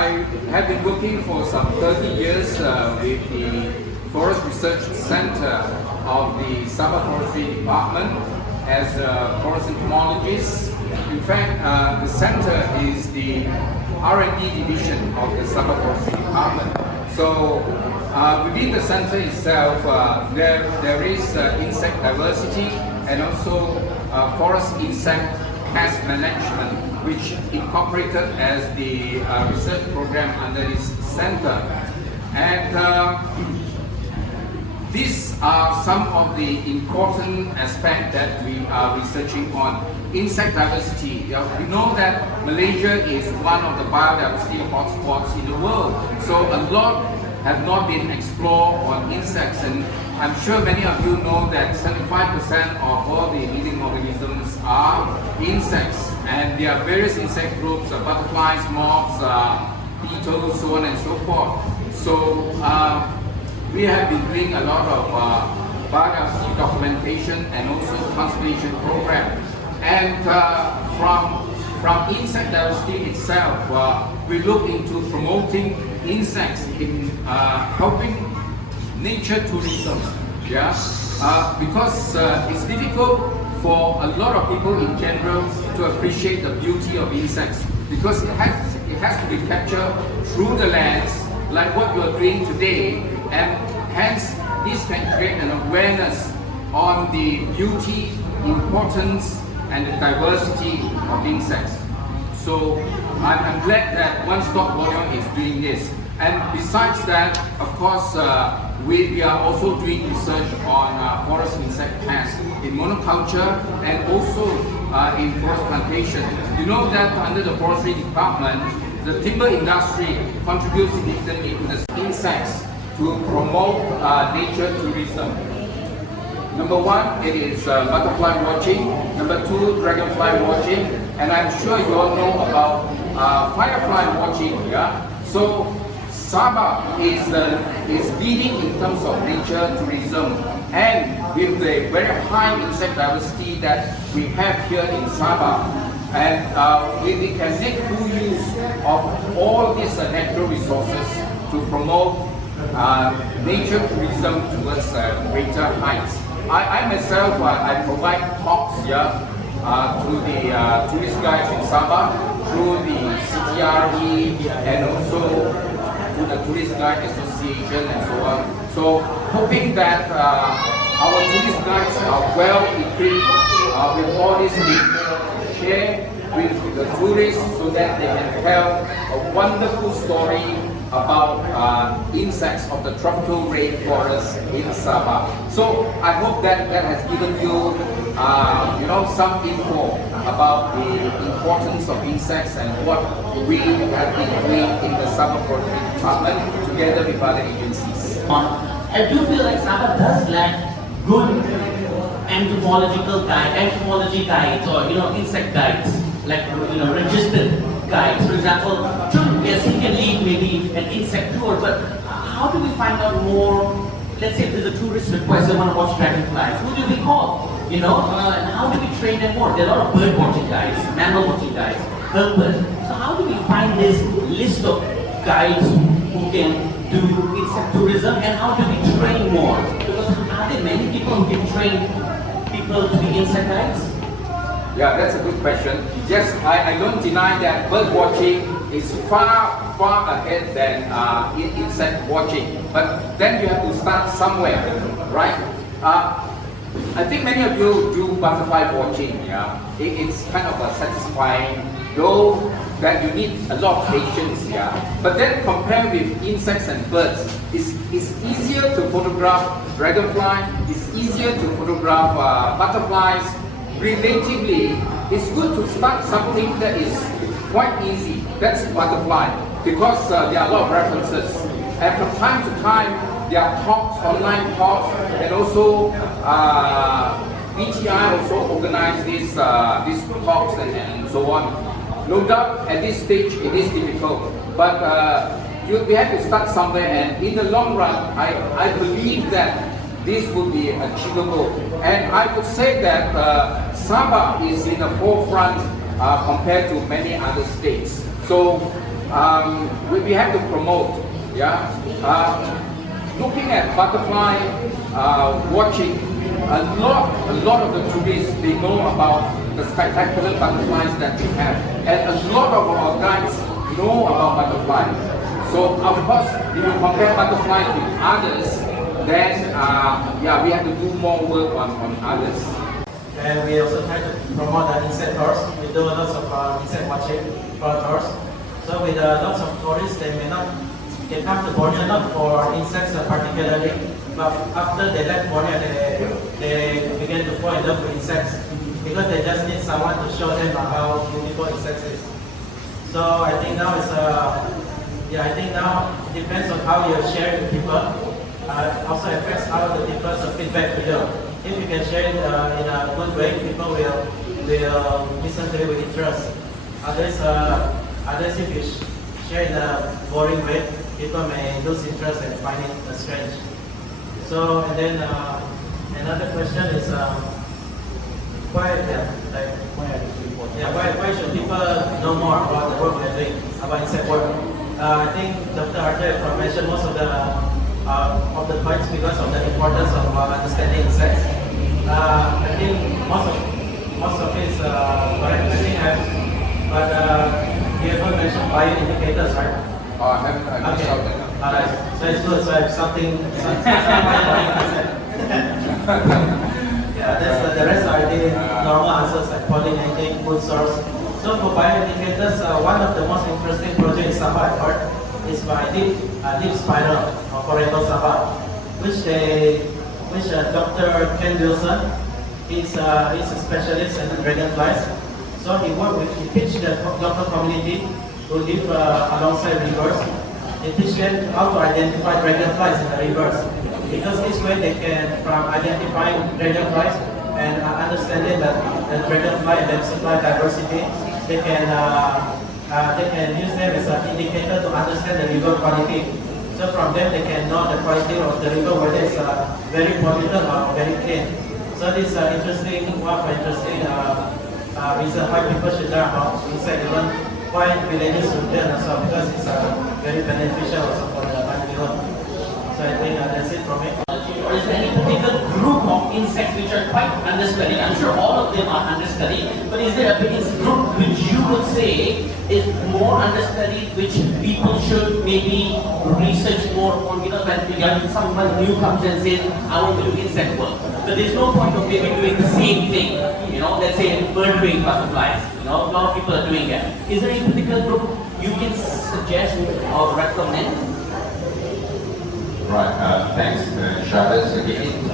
I have been working for some 30 years with the Forest Research Center of the Sabah Forestry Department as a forest entomologist. In fact, the center is the R&D division of the Sabah Forestry Department. So within the center itself, there is insect diversity and also forest insect pest management, which incorporated as the research program under this center. And these are some of the important aspects that we are researching on. Insect diversity. We know that Malaysia is one of the biodiversity hotspots in the world. So a lot have not been explored on insects, and I'm sure many of you know that 75% of all the living organisms are insects, and there are various insect groups, butterflies, moths, beetles, so on and so forth. So we have been doing a lot of biodiversity documentation and also conservation program. And from insect diversity itself, we look into promoting insects in helping nature tourism. Yeah, because it's difficult for a lot of people in general to appreciate the beauty of insects, because it has to be captured through the lens, like what you are doing today, and hence this can create an awareness on the beauty, importance, and the diversity of insects. So I'm glad that One Stop Borneo is doing this. And besides that, of course, we are also doing research on forest insect pests in monoculture and also in forest plantation. You know that under the forestry department, the timber industry contributes significantly to the insects to promote nature tourism. Number one, it is butterfly watching. Number two, dragonfly watching. And I'm sure you all know about firefly watching. Yeah? So Sabah is leading in terms of nature tourism, and with the very high insect diversity that we have here in Sabah, and we can make full use of all these natural resources to promote nature tourism towards greater heights. I myself, I provide talks here to the tourist guides in Sabah through the CTRE and also to the Tourist Guide Association and so on. So hoping that our tourist guides are well equipped with all this info, share with the tourists so that they can tell a wonderful story about insects of the tropical rainforest in Sabah. So I hope that has given you, some info about the importance of insects and what we have been doing in the Sabah Forestry Department together with other agencies. I do feel like Sabah does lack good entomology guides or insect guides, like registered guides. For example, Chung, yes, he can lead maybe an insect tour, but how do we find out more? Let's say if there's a tourist request, they want to watch dragonflies. Who do we call? And how do we train them more? There are a lot of bird watching guides, mammal watching guides, herpers. So how do we find this list of guides who can do insect tourism, and how do we train more? Because are there many people who can train people to be insect guides? Yeah, that's a good question. Yes, I don't deny that bird watching is far ahead than insect watching. But then you have to start somewhere, right? I think many of you do butterfly watching. Yeah, it's kind of satisfying, though that you need a lot of patience. Yeah, but then compared with insects and birds, it's easier to photograph dragonfly. It's easier to photograph butterflies. Relatively, it's good to start something that is quite easy. That's butterfly, because there are a lot of references, and from time to time there are talks, online talks, and also BTI also organize these talks and so on. No doubt at this stage it is difficult, but we have to start somewhere, and in the long run, I believe that this would be achievable. And I would say that Sabah is in the forefront compared to many other states. So we have to promote. Yeah, looking at butterfly, watching a lot of the tourists, they know about the spectacular butterflies that we have, and a lot of our guides know about butterflies. So of course, if you compare butterflies with others, then yeah, we have to do more work on others. And we also try to promote the insect tours. We do lots of insect watching for tours. So with lots of tourists, they come to Borneo not for insects particularly, but after they left Borneo, they began to fall in love with insects because they just need someone to show them how beautiful insects is. So I think now I think now it depends on how you share with people. Also affects how the people's feedback to you. If you can share it in a good way, people will listen to it with interest. Others if you share in a boring way, people may lose interest and find it strange. So, and then another question is why should people know more about the work we are doing, about insect work? I think Dr. Arthur mentioned most of the points because of the importance of understanding insects. I think most of it is correct. I think but you ever mentioned bioindicators, right? I haven't Okay. that. Alright. So it's good. So I have something. Yeah, the rest are the normal answers like pollinating, food source. So for bioindicators, one of the most interesting projects in Sabah I've heard is by deep spiral for Sabah, which Dr. Ken Wilson, he's a specialist in dragonflies. So he teach the local community who live alongside rivers. He teach them how to identify dragonflies in the rivers. Because this way they can, from identifying dragonflies and understanding that the dragonfly and butterfly diversity, they can use them as an indicator to understand the river quality. So from them they can know the quality of the river, whether it's very polluted or very clean. So this is interesting reason why people should learn about insect, even why villagers should learn also, because it's very beneficial also for the livelihood. So I think that's it from me. Or is there any particular group of insects which are quite understudied? I'm sure all of them are understudied, but is there a group which you would say is more understudied, which people should maybe research more on? You know, when someone new comes and says, I want to do insect work, but there's no point of maybe doing the same thing. You know, let's say bird-wing butterflies. You know, a lot of people are doing that. Is there any particular group you can suggest or recommend? Right, thanks, Shavez again.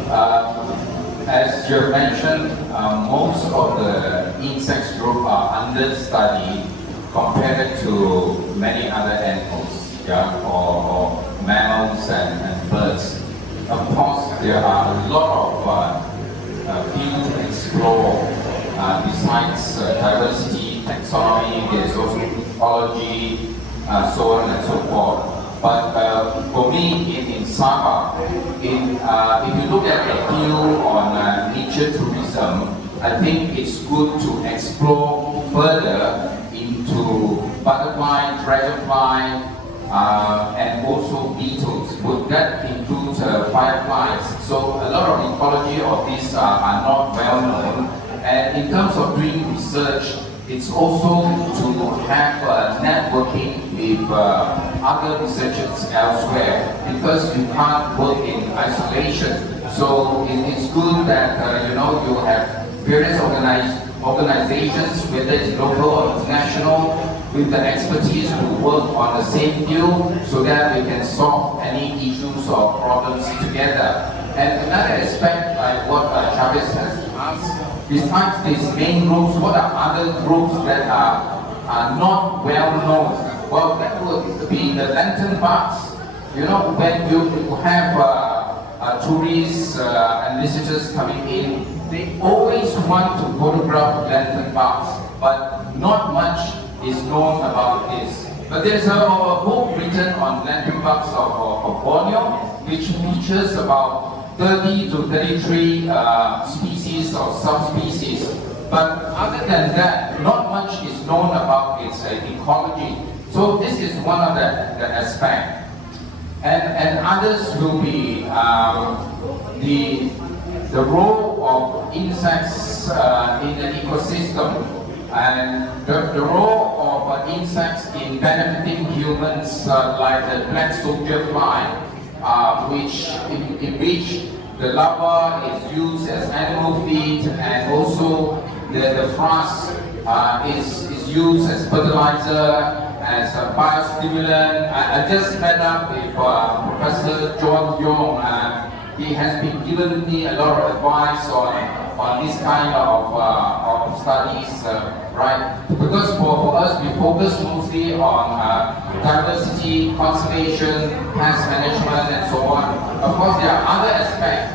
As you mentioned, most of the insects group are understudied compared to many other animals, yeah, or mammals and birds. Of course, there are a lot of fields to explore. Besides diversity, taxonomy, there's also ecology, so on and so forth. But for me, in Sabah, if you look at the field on nature tourism, I think it's good to explore further into butterfly, dragonfly, and also beetles. Would that include fireflies? So a lot of ecology of these are not well known. And in terms of doing research, it's also to have networking with other researchers elsewhere, because you can't work in isolation. So it's good that you have various organizations, whether it's local or international, with the expertise to work on the same field, so that we can solve any issues or problems together. And another aspect, like what Shavez has asked, besides these main groups, what are other groups that are not well known? Well, that would be the lantern bugs. You know, when you have tourists and visitors coming in, they always want to photograph lantern bugs, but not much is known about this. But there's a book written on lantern bugs of Borneo, which features about 30 to 33 species or subspecies. But other than that, not much is known about its ecology. So this is one of the aspects. And others will be the role of insects in an ecosystem, and the role of insects in benefiting humans, like the black soldier fly, in which the larva is used as animal feed, and also the frass is used as fertilizer, as a biostimulant. I just met up with Professor John Young. He has been giving me a lot of advice on this kind of studies, right? Because for us, we focus mostly on diversity, conservation, pest management, and so on. Of course, there are other aspects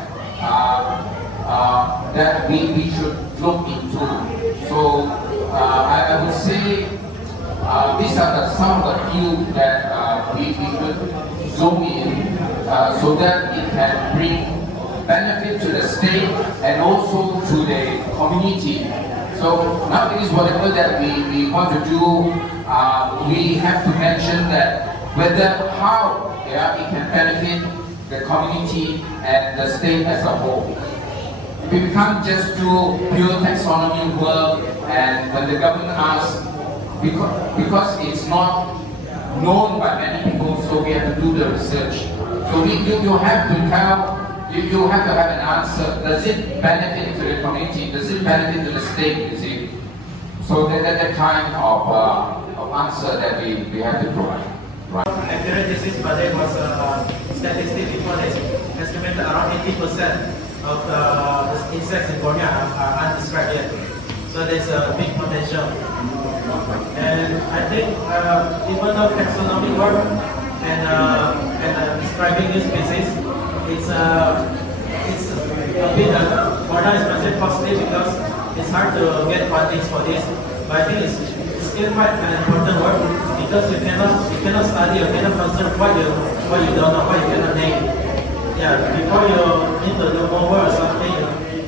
that we should look into. So I would say these are some of the fields that we should zoom in so that it can bring benefit to the state and also to the community. So nowadays, whatever that we want to do, we have to mention that how it can benefit the community and the state as a whole. We can't just do pure taxonomy work, and when the government asks, because it's not known by many people, so we have to do the research. So you have to have an answer. Does it benefit to the community? Does it benefit to the state? You see? So that's the kind of answer that we have to provide. Right. Accurate disease, but there was a statistic before that estimated around 80% of the insects in Borneo are undescribed yet. So there's a big potential. And I think even though taxonomy work and describing new species, it's a bit for now it's considered positive because it's hard to get funding for this. But I think it's still quite an important work because you cannot study, you cannot consider what you don't know, what you cannot name. Yeah, before you need to do more work or something,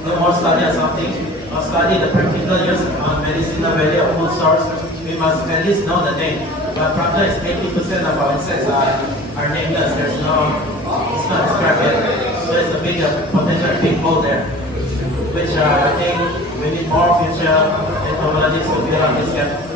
do more study or something, or study the practical use on medicinal value of food source, we must at least know the name. But problem is 80% of our insects are nameless. It's not described yet. So it's a big potential big hole there, which I think we need more future entomologists to fill up this gap.